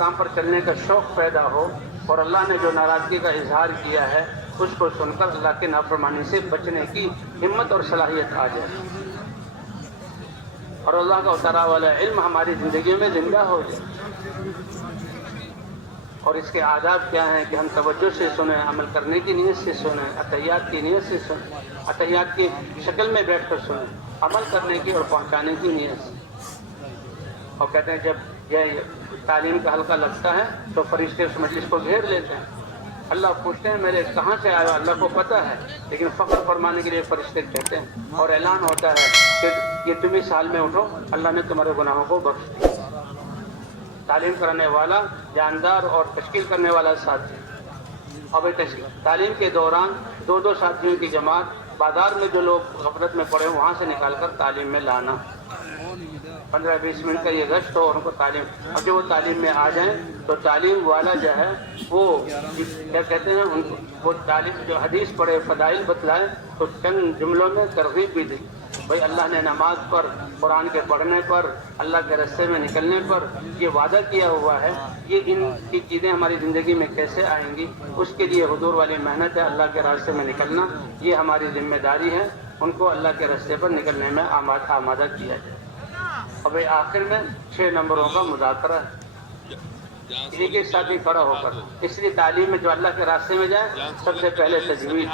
احکام پر چلنے کا شوق پیدا ہو اور اللہ نے جو ناراضگی کا اظہار کیا ہے اس کو سن کر اللہ کی نافرمانی سے بچنے کی ہمت اور صلاحیت آ جائے اور اللہ کا اترا والا علم ہماری زندگی میں زندہ ہو جائے۔ اور اس کے آداب کیا ہیں کہ ہم توجہ سے سنیں، عمل کرنے کی نیت سے سنیں، عطیات کی نیت سے سنیں، عطیات کی شکل میں بیٹھ کر سنیں، عمل کرنے کی اور پہنچانے کی نیت سے۔ اور کہتے ہیں جب یہ تعلیم کا حلقہ لگتا ہے تو فرشتے اس مجلس کو گھیر لیتے ہیں، اللہ پوچھتے ہیں میرے کہاں سے آئے ہو؟ اللہ کو پتہ ہے، لیکن فخر فرمانے کے لیے فرشتے کہتے ہیں اور اعلان ہوتا ہے کہ یہ تم اس حال میں اٹھو، اللہ نے تمہارے گناہوں کو بخش دیا۔ تعلیم کرانے والا جاندار اور تشکیل کرنے والا ساتھی، اب تعلیم کے دوران دو ساتھیوں کی جماعت، بازار میں جو لوگ غفلت میں پڑے وہاں سے نکال کر تعلیم میں لانا، 15-20 منٹ کا یہ گشت ہو اور ان کو تعلیم، اب جو وہ تعلیم میں آ جائیں تو تعلیم والا جو ہے وہ کیا کہتے ہیں ان کو، وہ تعلیم جو حدیث پڑھے، فضائل بتلائے تو چند جملوں میں ترغیب بھی دی، بھائی اللہ نے نماز پر، قرآن کے پڑھنے پر، اللہ کے راستے میں نکلنے پر یہ وعدہ کیا ہوا ہے، یہ ان کی چیزیں ہماری زندگی میں کیسے آئیں گی، اس کے لیے حضور والی محنت ہے، اللہ کے راستے میں نکلنا یہ ہماری ذمہ داری ہے، ان کو اللہ کے راستے پر نکلنے میں آمادہ کیا جائے۔ اب آخر میں 6 نمبروں کا مذاکرہ ہے، کسی کے ساتھ ہی کھڑا ہو کر، اس لیے تعلیم میں جو اللہ کے راستے میں جائے سب سے پہلے تجوید۔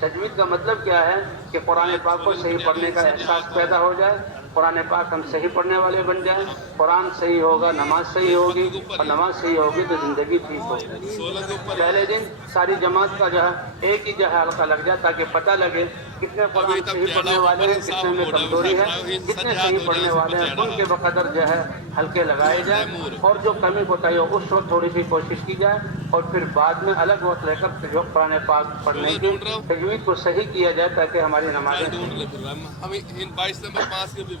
تجوید کا مطلب کیا ہے کہ قرآن پاک کو صحیح پڑھنے کا احساس پیدا ہو جائے، قرآن پاک ہم صحیح پڑھنے والے بن جائیں، قرآن صحیح ہوگا نماز صحیح ہوگی اور نماز صحیح ہوگی تو زندگی ٹھیک ہوگی۔ پہلے دن ساری جماعت کا جو ہے ایک ہی جو ہے حلقہ لگ جائے تاکہ پتہ لگے کتنے قرآن صحیح پڑھنے والے ہیں، کتنے میں کمزوری ہے، کتنے صحیح پڑھنے والے ہیں، ان کے بقدر جو ہے حلقے لگائے جائیں اور جو کمی کوتاہی ہو اس وقت تھوڑی سی کوشش کی جائے اور پھر بعد میں الگ وقت لے کر جو قرآن پاک پڑھنے کی تجوید کو صحیح کیا جائے تاکہ ہماری نمازیں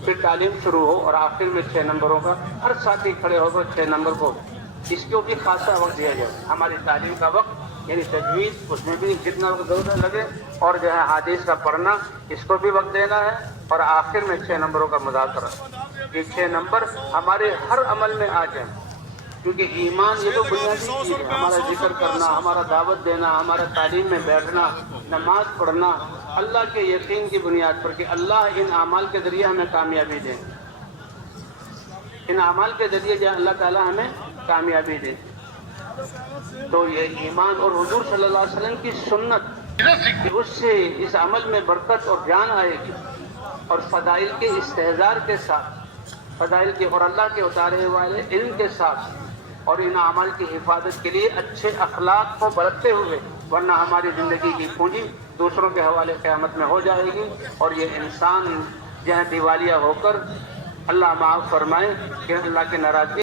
پھر تعلیم شروع ہو۔ اور آخر میں 6 نمبروں کا ہر ساتھی کھڑے ہو کر 6 نمبر کو اس کو بھی خاصا وقت دیا جائے، ہماری تعلیم کا وقت یعنی تجوید اس میں بھی جتنا وقت ضرورت لگے اور جو ہے حدیث کا پڑھنا اس کو بھی وقت دینا ہے، اور آخر میں 6 نمبروں کا مذاکرہ، یہ 6 نمبر ہمارے ہر عمل میں آ جائیں، کیونکہ ایمان یہ تو بنیادی چیز ہے، ہمارا ذکر کرنا، ہمارا دعوت دینا، ہمارا تعلیم میں بیٹھنا، نماز پڑھنا اللہ کے یقین کی بنیاد پر کہ اللہ ان اعمال کے ذریعے ہمیں کامیابی دے، ان اعمال کے ذریعے جو اللہ تعالیٰ ہمیں کامیابی دے۔ تو یہ ایمان اور حضور صلی اللہ علیہ وسلم کی سنت کہ اس سے اس عمل میں برکت اور جان آئے گی، اور فضائل کے استحضار کے ساتھ، فضائل کے اور اللہ کے اتارے والے علم کے ساتھ اور ان اعمال کی حفاظت کے لیے اچھے اخلاق کو برتتے ہوئے، ورنہ ہماری زندگی کی پونجی دوسروں کے حوالے قیامت میں ہو جائے گی اور یہ انسان جو ہے دیوالیہ ہو کر اللہ معاف فرمائے کہ اللہ کے ناراضگی